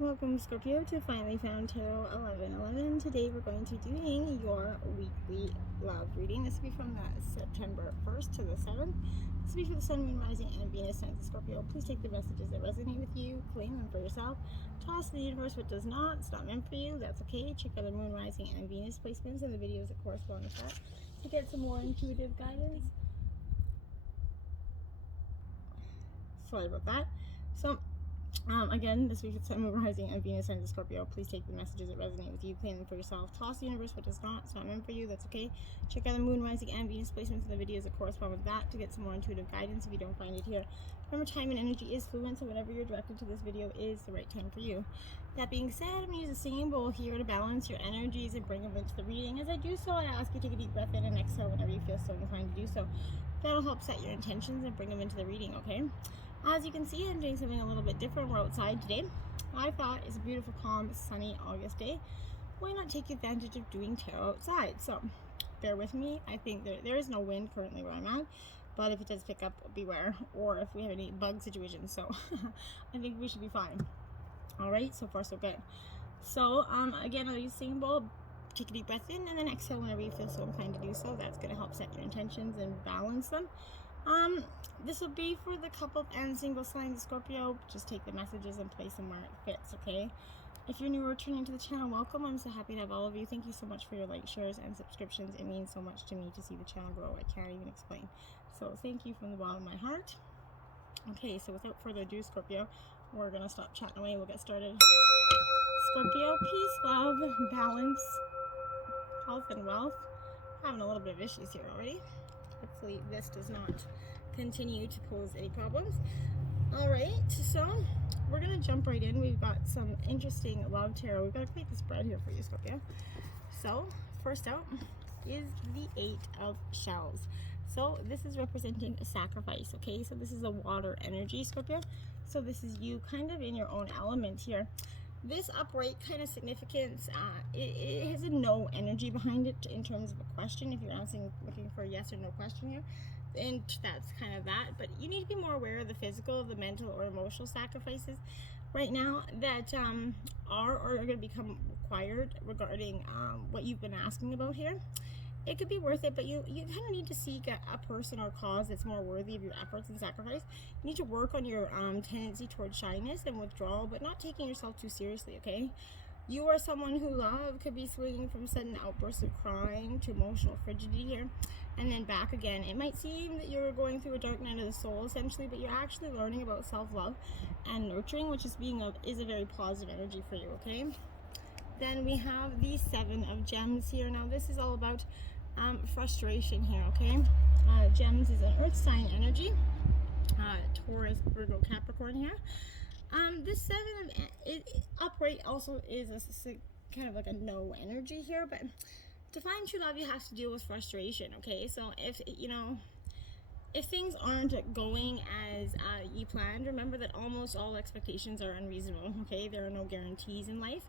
Welcome Scorpio to Finally Found Tarot 1111. Today we're going to be doing your weekly love reading. This will be from the September 1st to the 7th. This will be for the Sun, Moon, Rising, and Venus signs of Scorpio. Please take the messages that resonate with you, claim them for yourself. Toss to the universe what does not. It's not meant for you. That's okay. Check out the Moon, Rising, and Venus placements and the videos that correspond with that to get some more intuitive guidance. Sorry about that. So, again, this week it's Sun, Moon, Rising, and Venus signs of Scorpio. Please take the messages that resonate with you, claim them for yourself. Toss the universe what does not. It's not meant for you. That's okay. Check out the Moon, Rising, and Venus placements and the videos that correspond with that to get some more intuitive guidance if you don't find it here. Remember, time and energy is fluent, so whenever you're directed to this video is the right time for you. That being said, I'm going to use a singing bowl here to balance your energies and bring them into the reading. As I do so, I ask you to take a deep breath in and exhale whenever you feel so inclined to do so. That'll help set your intentions and bring them into the reading, okay? As you can see, I'm doing something a little bit different. We're outside today. I thought it's a beautiful, calm, sunny August day. Why not take advantage of doing tarot outside? So, bear with me. I think there is no wind currently where I'm at, but if it does pick up, beware, or if we have any bug situations. So, I think we should be fine. All right, so far so good. So, again, I'll use singing bowl. Take a deep breath in and then exhale whenever you feel so inclined to do so. That's going to help set your intentions and balance them. This will be for the couple and single signs of Scorpio. Just take the messages and place them where it fits, okay? If you're new or returning to the channel, welcome. I'm so happy to have all of you. Thank you so much for your likes, shares, and subscriptions. It means so much to me to see the channel grow. I can't even explain. So thank you from the bottom of my heart. Okay, so without further ado, Scorpio, we're going to stop chatting away. We'll get started. Scorpio, peace, love, balance, health, and wealth. Having a little bit of issues here already. Hopefully this does not continue to pose any problems. All right, so we're gonna jump right in. We've got some interesting love tarot. We've got to create the spread here for you, Scorpio. So first out is the 8 of Shells. So this is representing a sacrifice, okay? So this is a water energy, Scorpio. So this is you kind of in your own element here. This upright kind of significance, it has a no energy behind it in terms of a question. If you're looking for a yes or no question here, and that's kind of that. But you need to be more aware of the physical, the mental, or emotional sacrifices right now that are going to become required regarding what you've been asking about here. It could be worth it, but you kind of need to seek a person or cause that's more worthy of your efforts and sacrifice. You need to work on your tendency towards shyness and withdrawal, but not taking yourself too seriously, okay? You are someone who love could be swinging from sudden outbursts of crying to emotional frigidity here, and then back again. It might seem that you're going through a dark night of the soul, essentially, but you're actually learning about self-love and nurturing, which is a very positive energy for you, okay? Then we have the 7 of Gems here. Now, this is all about frustration here, okay? Gems is an earth sign energy, Taurus, Virgo, Capricorn here. This 7 of upright also is a kind of like a no energy here, but to find true love, you have to deal with frustration, okay? So if things aren't going as you planned, remember that almost all expectations are unreasonable, okay? There are no guarantees in life.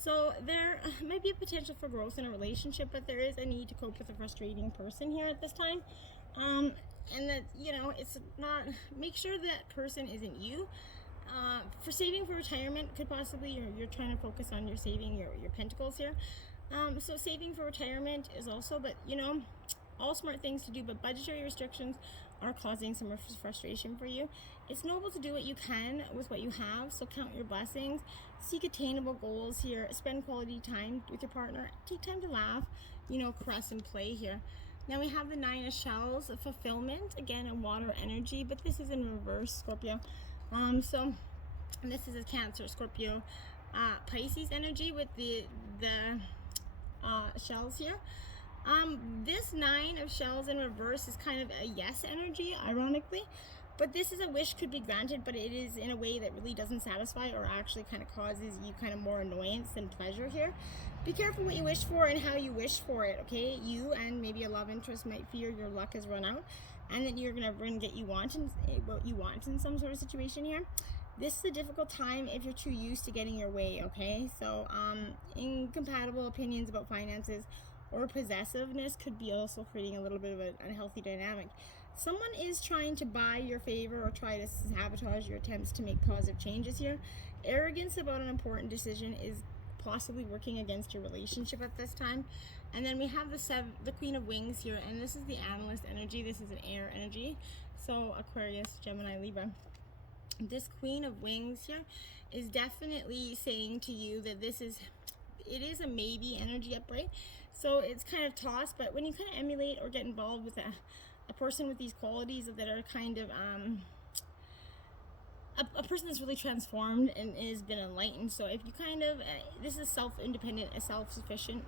So there might be a potential for growth in a relationship, but there is a need to cope with a frustrating person here at this time. And that, it's not, make sure that person isn't you. For saving for retirement, could possibly, you're trying to focus on your saving your pentacles here. So saving for retirement is also, but all smart things to do, but budgetary restrictions are causing some frustration for you. It's noble to do what you can with what you have, so count your blessings, seek attainable goals here, spend quality time with your partner, take time to laugh, caress and play here. Now we have the 9 of Shells, fulfillment, again a water energy, but this is in reverse, Scorpio. So this is a Cancer, Scorpio, Pisces energy with the shells here. This 9 of Shells in reverse is kind of a yes energy, ironically, but this is a wish could be granted, but it is in a way that really doesn't satisfy or actually kind of causes you kind of more annoyance than pleasure here. Be careful what you wish for and how you wish for it, okay? You and maybe a love interest might fear your luck has run out and that you're going to get what you want in some sort of situation here. This is a difficult time if you're too used to getting your way, okay? So incompatible opinions about finances or possessiveness could be also creating a little bit of an unhealthy dynamic. Someone is trying to buy your favor or try to sabotage your attempts to make positive changes here. Arrogance about an important decision is possibly working against your relationship at this time. And then we have the Queen of Wings here, and this is the analyst energy. This is an air energy. So Aquarius, Gemini, Libra. This Queen of Wings here is definitely saying to you that it is a maybe energy upright. So it's kind of tossed, but when you kind of emulate or get involved with a person with these qualities that are kind of a person that's really transformed and has been enlightened. So if you kind of this is self-independent, a self-sufficient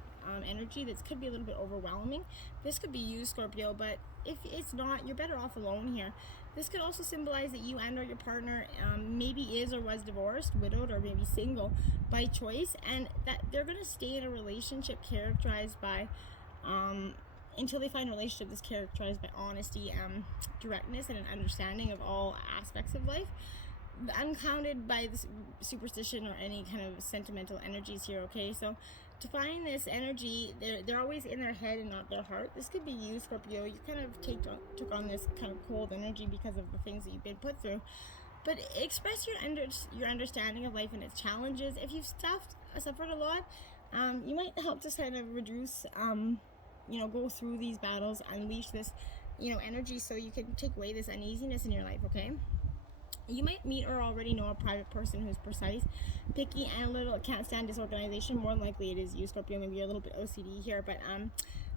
energy that could be a little bit overwhelming. This could be you, Scorpio, but if it's not, you're better off alone here. This could also symbolize that you and or your partner maybe is or was divorced, widowed, or maybe single by choice, and that they're going to stay in a relationship characterized by until they find a relationship that's characterized by honesty, directness, and an understanding of all aspects of life, uncounted by this superstition or any kind of sentimental energies here. Okay, so to find this energy, they're always in their head and not their heart. This could be you, Scorpio. You kind of took on this kind of cold energy because of the things that you've been put through. But express your understanding of life and its challenges. If you've suffered a lot, you might help to kind of reduce, go through these battles, unleash this, energy, so you can take away this uneasiness in your life. Okay. You might meet or already know a private person who's precise, picky, analytical, can't stand disorganization. More than likely it is you, Scorpio. Maybe you're a little bit OCD here, but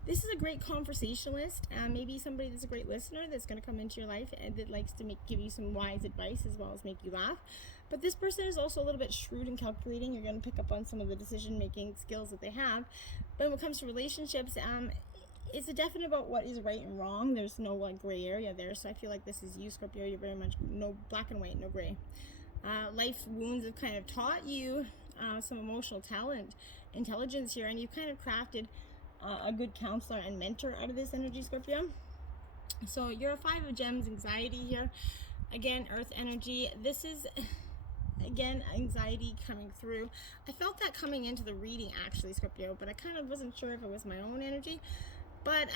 this is a great conversationalist. Maybe somebody that's a great listener that's going to come into your life and that likes to give you some wise advice as well as make you laugh. But this person is also a little bit shrewd and calculating. You're going to pick up on some of the decision-making skills that they have. But when it comes to relationships, it's a definite about what is right and wrong. There's no gray area there. So I feel like this is you, Scorpio. You're very much no black and white, no gray. Life wounds have kind of taught you some emotional talent, intelligence here, and you've kind of crafted a good counselor and mentor out of this energy, Scorpio. So you're a 5 of Gems, anxiety here. Again, earth energy. This is, again, anxiety coming through. I felt that coming into the reading, actually, Scorpio, but I kind of wasn't sure if it was my own energy. But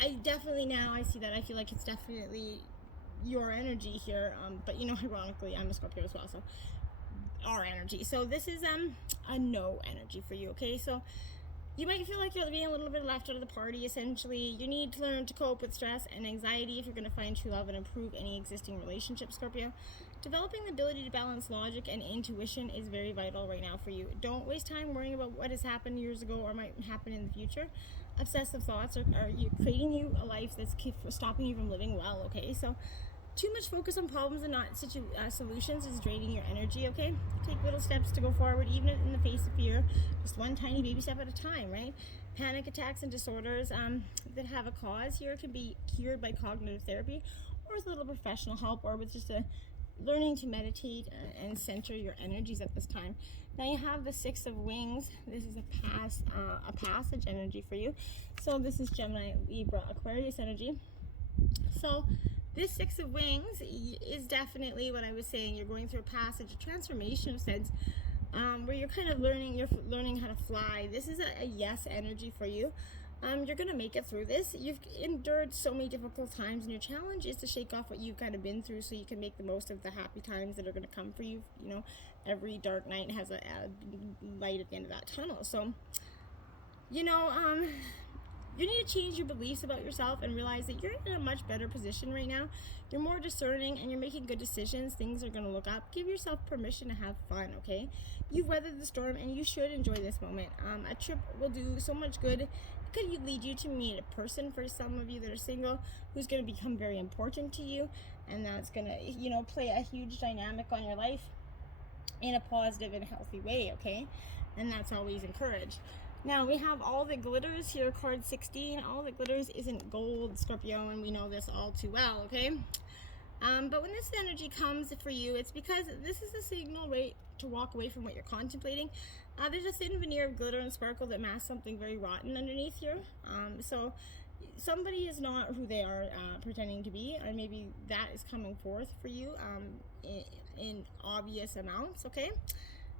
I definitely, now I see that. I feel like it's definitely your energy here. But ironically, I'm a Scorpio as well, so our energy. So this is a no energy for you. Okay, so you might feel like you're being a little bit left out of the party. Essentially, you need to learn to cope with stress and anxiety if you're going to find true love and improve any existing relationship, Scorpio. Developing the ability to balance logic and intuition is very vital right now for you. Don't waste time worrying about what has happened years ago or might happen in the future. Obsessive thoughts are creating you a life that's stopping you from living well. Okay, so too much focus on problems and not solutions is draining your energy. Okay, take little steps to go forward, even in the face of fear. Just one tiny baby step at a time, right? Panic attacks and disorders that have a cause here can be cured by cognitive therapy or with a little professional help, or with just learning to meditate and center your energies at this time. Now you have the 6 of Wings. This is a passage energy for you. So this is Gemini, Libra, Aquarius energy. So this 6 of Wings is definitely what I was saying. You're going through a passage, a transformation of sense, where you're kind of learning how to fly. This is a yes energy for you. You're going to make it through this. You've endured so many difficult times, and your challenge is to shake off what you've kind of been through so you can make the most of the happy times that are going to come for you. Every dark night has a light at the end of that tunnel. So, you need to change your beliefs about yourself and realize that you're in a much better position right now. You're more discerning and you're making good decisions. Things are going to look up. Give yourself permission to have fun, okay? You've weathered the storm and you should enjoy this moment. A trip will do so much good. It could lead you to meet a person, for some of you that are single, who's going to become very important to you, and that's going to, play a huge dynamic on your life in a positive and healthy way, okay? And that's always encouraged. Now we have all that glitters here, card 16. All that glitters isn't gold, Scorpio, and we know this all too well, okay? But when this energy comes for you, it's because this is a signal, right, to walk away from what you're contemplating. There's a thin veneer of glitter and sparkle that masks something very rotten underneath here. So somebody is not who they are pretending to be, or maybe that is coming forth for you in obvious amounts, okay?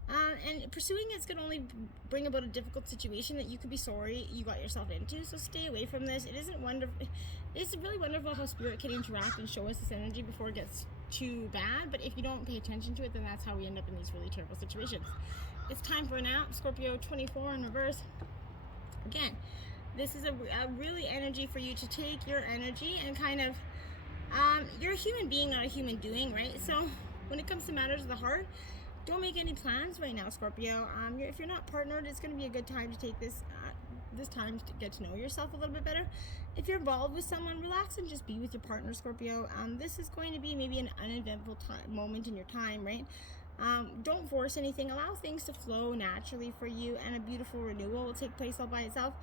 And pursuing it's going to only bring about a difficult situation that you could be sorry you got yourself into. So stay away from this. It isn't wonderful. It's really wonderful how spirit can interact and show us this energy before it gets too bad. But if you don't pay attention to it, then that's how we end up in these really terrible situations. It's time for a nap. Scorpio 24 in reverse. Again, this is a really energy for you to take your energy and kind of, you're a human being, not a human doing, right? So when it comes to matters of the heart, don't make any plans right now, Scorpio. If you're not partnered, it's going to be a good time to take this time to get to know yourself a little bit better. If you're involved with someone, relax and just be with your partner, Scorpio. This is going to be maybe an uneventful moment in your time, right? Don't force anything. Allow things to flow naturally for you, and a beautiful renewal will take place all by itself.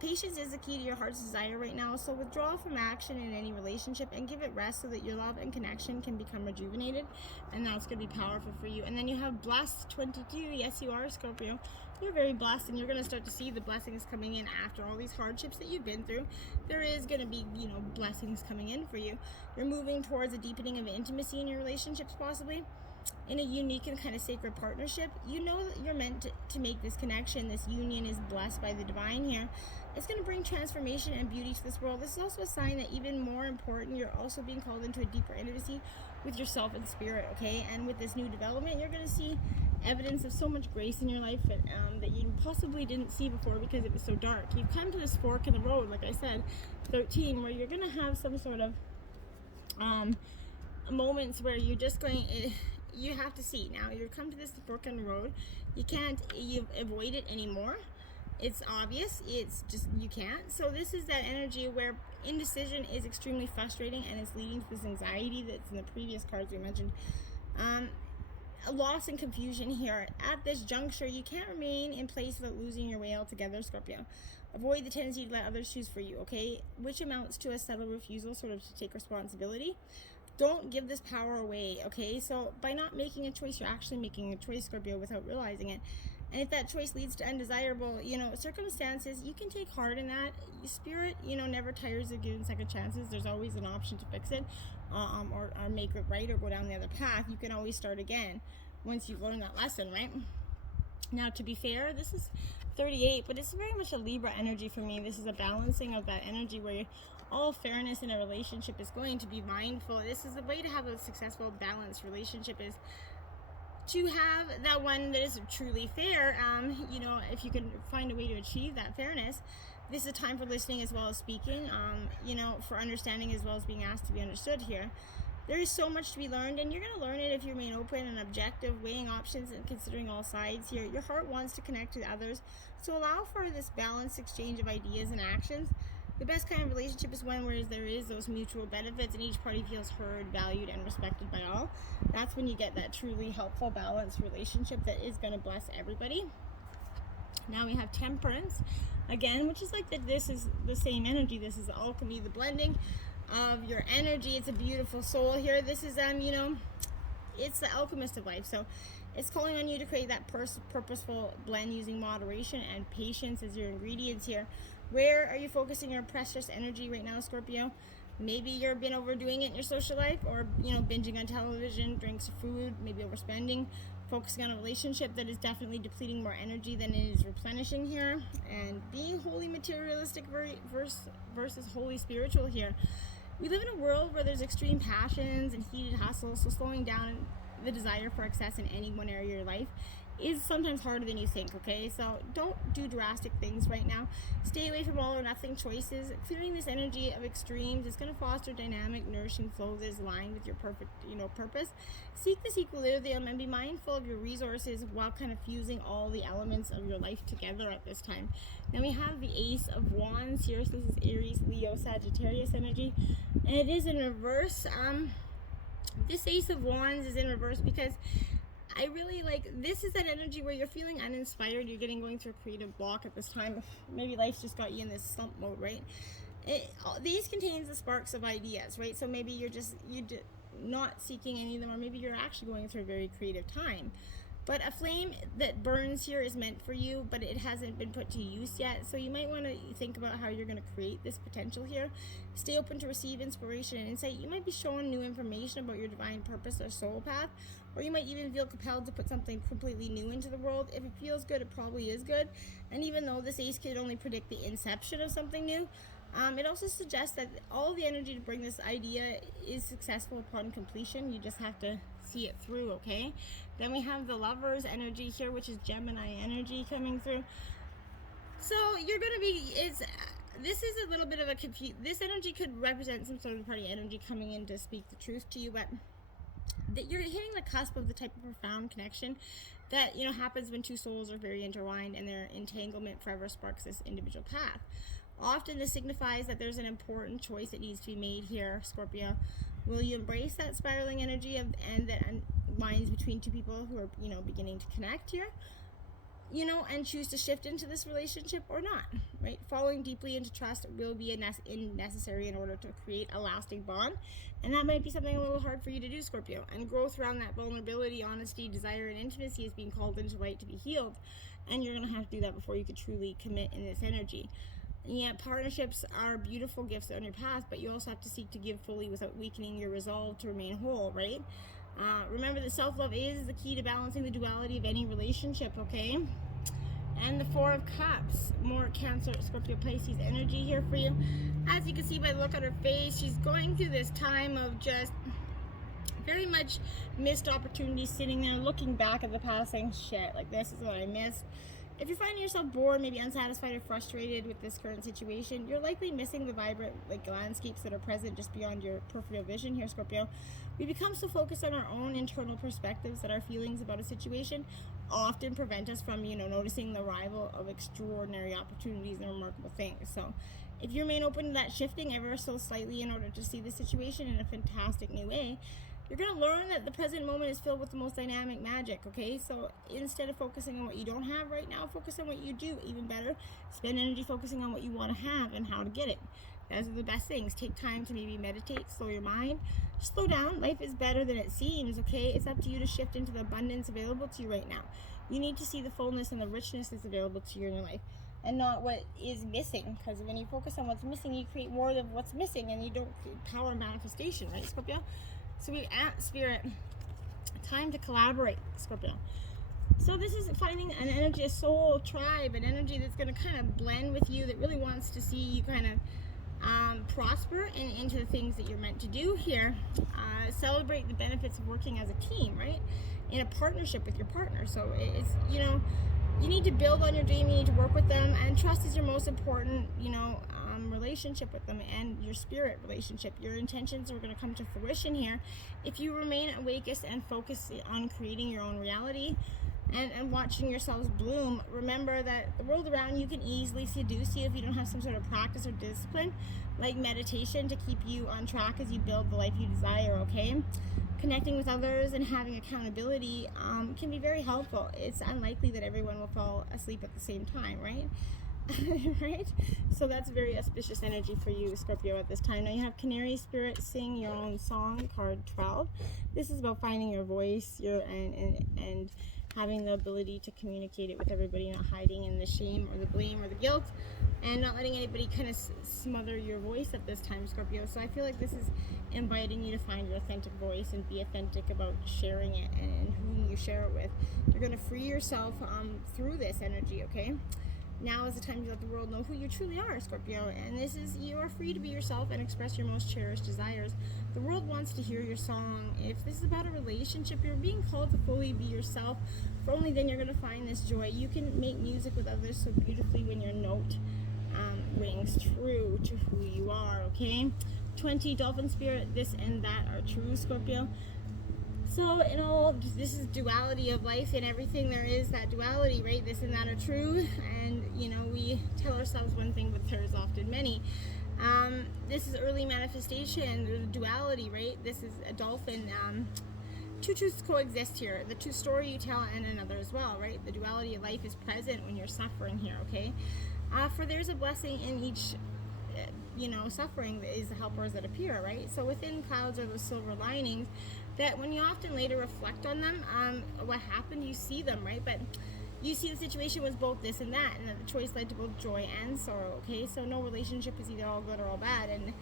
Patience is the key to your heart's desire right now, so withdraw from action in any relationship and give it rest so that your love and connection can become rejuvenated, and that's going to be powerful for you. And then you have blessed 22. Yes, you are, Scorpio. You're very blessed, and you're going to start to see the blessings coming in after all these hardships that you've been through. There is going to be, blessings coming in for you. You're moving towards a deepening of intimacy in your relationships, possibly in a unique and kind of sacred partnership. You know that you're meant to make this connection. This union is blessed by the divine here. It's going to bring transformation and beauty to this world. This is also a sign that, even more important, you're also being called into a deeper intimacy with yourself and spirit, okay? And with this new development, you're going to see evidence of so much grace in your life that you possibly didn't see before because it was so dark. You've come to this fork in the road, like I said, 13, where you're going to have some sort of moments where you're just going... You have to see. Now, you've come to this fork in the road. You avoid it anymore. It's obvious. It's just, you can't. So this is that energy where indecision is extremely frustrating, and it's leading to this anxiety that's in the previous cards we mentioned. A loss and confusion here. At this juncture, you can't remain in place without losing your way altogether, Scorpio. Avoid the tendency to let others choose for you, okay? Which amounts to a subtle refusal, sort of, to take responsibility. Don't give this power away, okay? So by not making a choice, you're actually making a choice, Scorpio, without realizing it. And if that choice leads to undesirable, circumstances, you can take heart in that. Spirit, never tires of giving second chances. There's always an option to fix it, or make it right, or go down the other path. You can always start again once you've learned that lesson, right? Now, to be fair, this is 38, but it's very much a Libra energy for me. This is a balancing of that energy where all fairness in a relationship is going to be mindful. This is the way to have a successful, balanced relationship, is to have that one that is truly fair. If you can find a way to achieve that fairness, this is a time for listening as well as speaking, for understanding as well as being asked to be understood here. There is so much to be learned, and you're going to learn it if you remain open and objective, weighing options and considering all sides here. Your heart wants to connect with others, so allow for this balanced exchange of ideas and actions. The best kind of relationship is one where there is those mutual benefits and each party feels heard, valued, and respected by all. That's when you get that truly helpful, balanced relationship that is going to bless everybody. Now we have Temperance, again, which is like that. This is the same energy. This is the alchemy, the blending of your energy. It's a beautiful soul here. This is, it's the alchemist of life. So it's calling on you to create that purposeful blend using moderation and patience as your ingredients here. Where are you focusing your precious energy right now, Scorpio? Maybe you've been overdoing it in your social life, or, binging on television, drinks, food, maybe overspending, focusing on a relationship that is definitely depleting more energy than it is replenishing here, and being wholly materialistic versus wholly spiritual here. We live in a world where there's extreme passions and heated hustle, so slowing down the desire for excess in any one area of your life is sometimes harder than you think, okay? So don't do drastic things right now. Stay away from all or nothing choices. Clearing this energy of extremes is going to foster dynamic, nourishing flow that is aligned with your perfect, purpose. Seek this equilibrium and be mindful of your resources while kind of fusing all the elements of your life together at this time. Now we have the Ace of Wands here. So this is Aries, Leo, Sagittarius energy, and it is in reverse. This Ace of Wands is in reverse because I really this is that energy where you're feeling uninspired. You're going through a creative block at this time. Maybe life's just got you in this slump mode, right? These contains the sparks of ideas, right? So maybe you're not seeking any of them, or maybe you're actually going through a very creative time. But a flame that burns here is meant for you, but it hasn't been put to use yet. So you might want to think about how you're going to create this potential here. Stay open to receive inspiration and insight. You might be shown new information about your divine purpose or soul path, or you might even feel compelled to put something completely new into the world. If it feels good, it probably is good. And even though this ace could only predict the inception of something new, it also suggests that all the energy to bring this idea is successful upon completion. You just have to see it through, okay? Then we have the Lover's energy here, which is Gemini energy coming through. So you're going to be, this is a little bit of a this energy could represent some sort of party energy coming in to speak the truth to you, but that you're hitting the cusp of the type of profound connection that, you know, happens when two souls are very intertwined and their entanglement forever sparks this individual path. Often this signifies that there's an important choice that needs to be made here, Scorpio. Will you embrace that spiraling energy and that lines between two people who are, you know, beginning to connect here, you know, and choose to shift into this relationship or not, right? Falling deeply into trust will be necessary in order to create a lasting bond, and that might be something a little hard for you to do, Scorpio. And growth around that vulnerability, honesty, desire, and intimacy is being called into light to be healed, and you're going to have to do that before you could truly commit in this energy. And yeah, partnerships are beautiful gifts on your path, but you also have to seek to give fully without weakening your resolve to remain whole, right? Remember that self-love is the key to balancing the duality of any relationship, okay? And the Four of Cups, more Cancer, Scorpio, Pisces energy here for you. As you can see by the look on her face, she's going through this time of just very much missed opportunities, sitting there looking back at the past saying, shit, like this is what I missed. If you're finding yourself bored, maybe unsatisfied or frustrated with this current situation, you're likely missing the vibrant landscapes that are present just beyond your peripheral vision here, Scorpio. We become so focused on our own internal perspectives that our feelings about a situation often prevent us from, you know, noticing the arrival of extraordinary opportunities and remarkable things. So if you remain open to that shifting ever so slightly in order to see the situation in a fantastic new way, you're going to learn that the present moment is filled with the most dynamic magic, okay? So instead of focusing on what you don't have right now, focus on what you do. Even better, spend energy focusing on what you want to have and how to get it. Those are the best things. Take time to maybe meditate, slow your mind. Slow down. Life is better than it seems, okay? It's up to you to shift into the abundance available to you right now. You need to see the fullness and the richness that's available to you in your life, and not what is missing. Because when you focus on what's missing, you create more of what's missing, and you don't create power manifestation, right, Scorpio? So we at Spirit, time to collaborate, Scorpio. So this is finding an energy, a soul tribe, an energy that's going to kind of blend with you, that really wants to see you kind of prosper and into the things that you're meant to do here. Celebrate the benefits of working as a team, right? In a partnership with your partner. So it's, you know, you need to build on your dream, you need to work with them, and trust is your most important, you know, relationship with them, and your spirit relationship. Your intentions are going to come to fruition here if you remain awakest and focus on creating your own reality and watching yourselves bloom. Remember that the world around you can easily seduce you if you don't have some sort of practice or discipline, like meditation, to keep you on track as you build the life you desire, okay? Connecting with others and having accountability can be very helpful. It's unlikely that everyone will fall asleep at the same time, right? Right? So that's very auspicious energy for you, Scorpio, at this time. Now you have Canary Spirit, Sing Your Own Song, card 12. This is about finding your voice, and having the ability to communicate it with everybody, not hiding in the shame or the blame or the guilt, and not letting anybody kind of smother your voice at this time, Scorpio. So I feel like this is inviting you to find your authentic voice and be authentic about sharing it and whom you share it with. You're going to free yourself through this energy, okay? Now is the time to let the world know who you truly are, Scorpio. And this is, you are free to be yourself and express your most cherished desires. The world wants to hear your song. If this is about a relationship, you're being called to fully be yourself. For only then you're going to find this joy. You can make music with others so beautifully when your note rings true to who you are, okay? 20, Dolphin Spirit, this and that are true, Scorpio. So, you know, this is duality of life. In everything there is that duality, right? This and that are true. And, you know, we tell ourselves one thing, but there's often many. This is early manifestation, the duality, right? This is a dolphin. Two truths coexist here. The true story you tell and another as well, right? The duality of life is present when you're suffering here, okay? For there's a blessing in each, you know, suffering is the helpers that appear, right? So within clouds are those silver linings that when you often later reflect on them, what happened, you see them, right? But you see the situation was both this and that, and that the choice led to both joy and sorrow, okay? So no relationship is either all good or all bad, and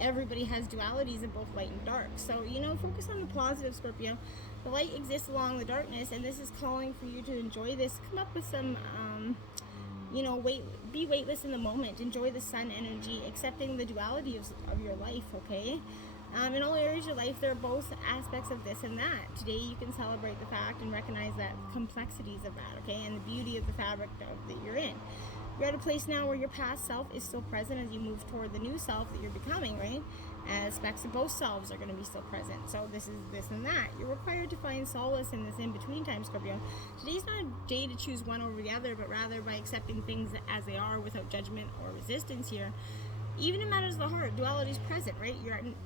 everybody has dualities of both light and dark. So, you know, focus on the positive, Scorpio. The light exists along the darkness, and this is calling for you to enjoy this. Come up with some, you know, be weightless in the moment. Enjoy the sun energy, accepting the duality of your life, okay? In all areas of your life, there are both aspects of this and that. Today, you can celebrate the fact and recognize that complexities of that, okay? And the beauty of the fabric that you're in. You're at a place now where your past self is still present as you move toward the new self that you're becoming, right? Aspects of both selves are going to be still present. So this is this and that. You're required to find solace in this in-between time, Scorpio. Today's not a day to choose one over the other, but rather by accepting things as they are without judgment or resistance here. Even in matters of the heart, duality is present, right?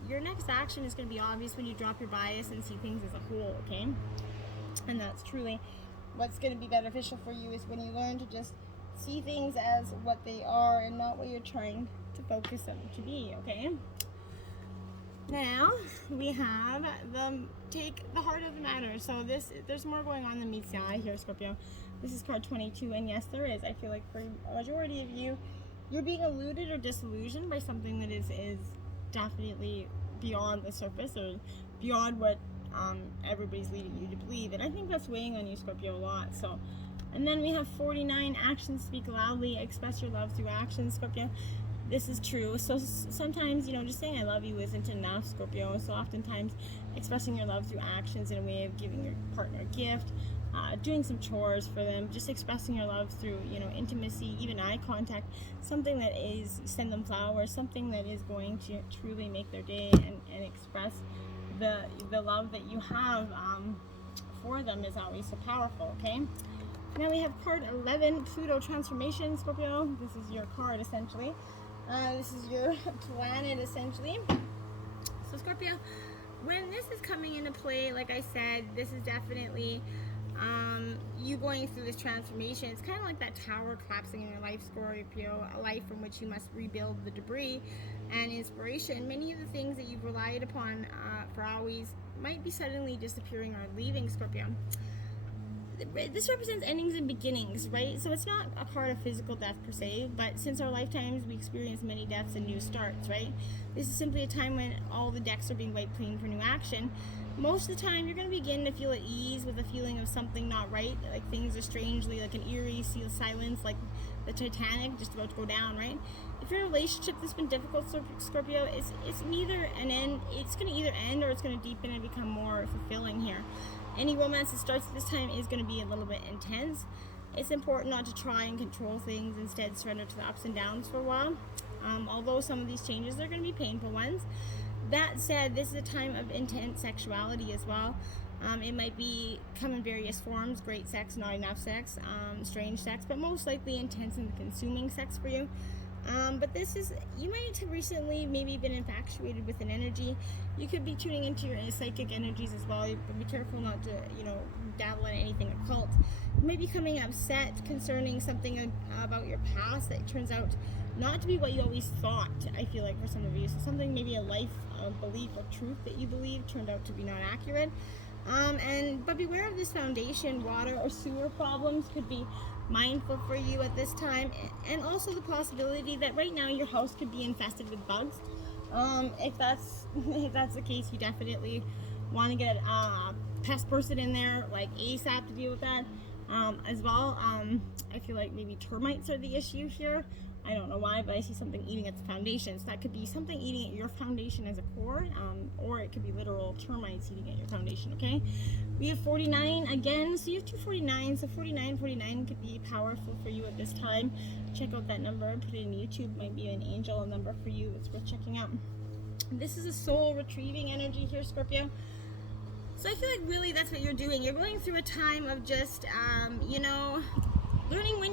Your next action is going to be obvious when you drop your bias and see things as a whole, okay? And that's truly what's going to be beneficial for you, is when you learn to just see things as what they are and not what you're trying to focus them to be, okay? Now, we have take the heart of the matter. So there's more going on than meets the eye here, Scorpio. This is card 22, and yes, there is. I feel like for a majority of you, you're being eluded or disillusioned by something that is definitely beyond the surface, or beyond what everybody's leading you to believe. And I think that's weighing on you, Scorpio, a lot. So, and then we have 49, actions speak loudly, express your love through actions, Scorpio. This is true. So sometimes, you know, just saying I love you isn't enough, Scorpio. So oftentimes expressing your love through actions in a way of giving your partner a gift, doing some chores for them, just expressing your love through, you know, intimacy, even eye contact, something that is, send them flowers, something that is going to truly make their day and express the love that you have for them is always so powerful, okay? Now we have card 11, Pluto transformation, Scorpio. This is your card, essentially. This is your planet, essentially. So, Scorpio, when this is coming into play, like I said, this is definitely you going through this transformation. It's kind of like that tower collapsing in your life, Scorpio, a life from which you must rebuild the debris and inspiration. Many of the things that you've relied upon for always might be suddenly disappearing or leaving, Scorpio. This represents endings and beginnings, right? So it's not a card of physical death per se, but since our lifetimes we experience many deaths and new starts, right? This is simply a time when all the decks are being wiped clean for new action. Most of the time you're going to begin to feel at ease with a feeling of something not right, like things are strangely like an eerie sea of silence, like the Titanic just about to go down, right? If you're in a relationship that's been difficult, Scorpio, it's neither an end, it's going to either end or it's going to deepen and become more fulfilling here. Any romance that starts at this time is going to be a little bit intense. It's important not to try and control things, instead surrender to the ups and downs for a while. Although some of these changes are going to be painful ones. That said, this is a time of intense sexuality as well. It might come in various forms: great sex, not enough sex, strange sex, but most likely intense and consuming sex for you. But this is, you might have recently maybe been infatuated with an energy. You could be tuning into your psychic energies as well, but be careful not to, you know, dabble in anything occult. You might be becoming upset concerning something about your past that turns out not to be what you always thought, I feel like, for some of you. So something, maybe a life belief or truth that you believe turned out to be not accurate. But beware of this foundation, water or sewer problems could be mindful for you at this time, and also the possibility that right now your house could be infested with bugs. If that's the case, you definitely want to get a pest person in there like ASAP to deal with that as well. I feel like maybe termites are the issue here. I don't know why, but I see something eating at the foundation. So that could be something eating at your foundation as a core, or it could be literal termites eating at your foundation, okay? We have 49 again, so you have 249, so 49 could be powerful for you at this time. Check out that number, put it in YouTube, might be an angel number for you. It's worth checking out. This is a soul retrieving energy here, Scorpio. So I feel like really that's what you're doing. You're going through a time of just, you know, learning when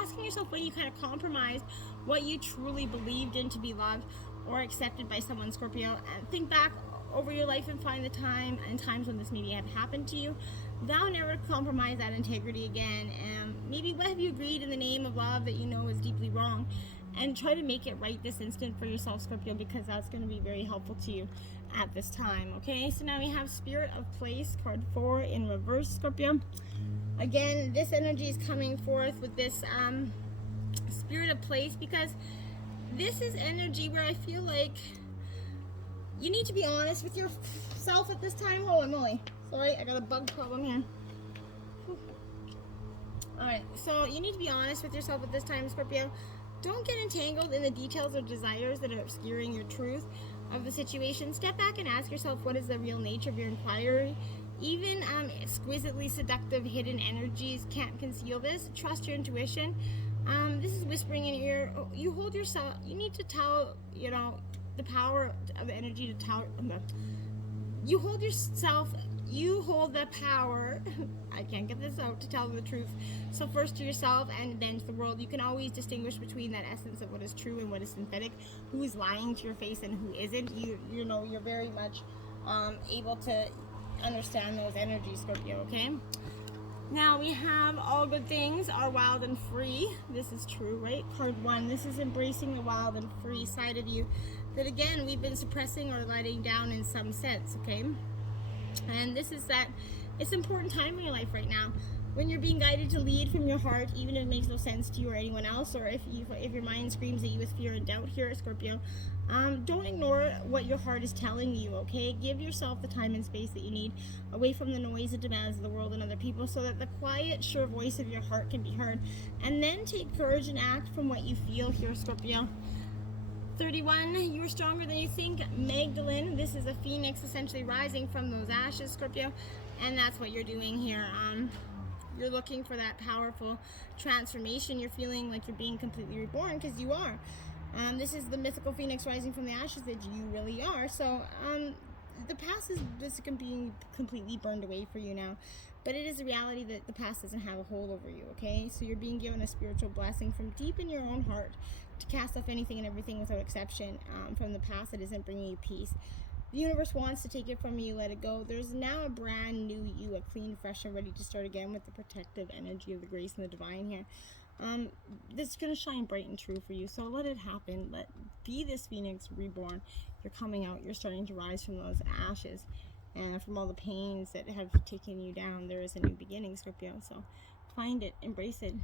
asking yourself when you kind of compromised what you truly believed in to be loved or accepted by someone, Scorpio, and think back over your life and find the time and times when this maybe had happened to you. Vow never to compromise that integrity again, and maybe what have you agreed in the name of love that you know is deeply wrong, and try to make it right this instant for yourself, Scorpio, because that's going to be very helpful to you at this time, okay? So now we have Spirit of Place, card 4 in reverse, Scorpio. Again, this energy is coming forth with this Spirit of Place, because this is energy where I feel like you need to be honest with yourself at this time. Holy moly. Sorry, I got a bug problem here. Alright, so you need to be honest with yourself at this time, Scorpio. Don't get entangled in the details or desires that are obscuring your truth of the situation. Step back and ask yourself, what is the real nature of your inquiry? Even exquisitely seductive hidden energies can't conceal this. Trust your intuition. This is whispering in your ear. You hold yourself, you need to tell, you know, the power of energy to tell, you hold yourself, you hold the power, I can't get this out, to tell the truth. So first to yourself and then to the world. You can always distinguish between that essence of what is true and what is synthetic, who is lying to your face and who isn't. You know, you're very much able to understand those energies, Scorpio, okay? Now we have all good things are wild and free. This is true, right? Card 1, this is embracing the wild and free side of you that, again, we've been suppressing or letting down in some sense, okay? And this is that it's an important time in your life right now when you're being guided to lead from your heart, even if it makes no sense to you or anyone else, or if your mind screams at you with fear and doubt here, Scorpio. Don't ignore what your heart is telling you, okay? Give yourself the time and space that you need away from the noise and demands of the world and other people so that the quiet, sure voice of your heart can be heard. And then take courage and act from what you feel here, Scorpio. 31, you are stronger than you think. Magdalene, this is a phoenix essentially rising from those ashes, Scorpio. And that's what you're doing here. You're looking for that powerful transformation. You're feeling like you're being completely reborn, because you are. This is the mythical phoenix rising from the ashes that you really are. So the past is being completely burned away for you now. But it is a reality that the past doesn't have a hold over you, okay? So you're being given a spiritual blessing from deep in your own heart to cast off anything and everything without exception from the past that isn't bringing you peace. The universe wants to take it from you, let it go. There's now a brand new you, a clean, fresh, and ready to start again with the protective energy of the grace and the divine here. This is going to shine bright and true for you, so let it happen. Be this phoenix reborn. You're coming out. You're starting to rise from those ashes and from all the pains that have taken you down. There is a new beginning, Scorpio, so find it, embrace it.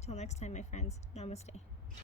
Until next time, my friends, namaste.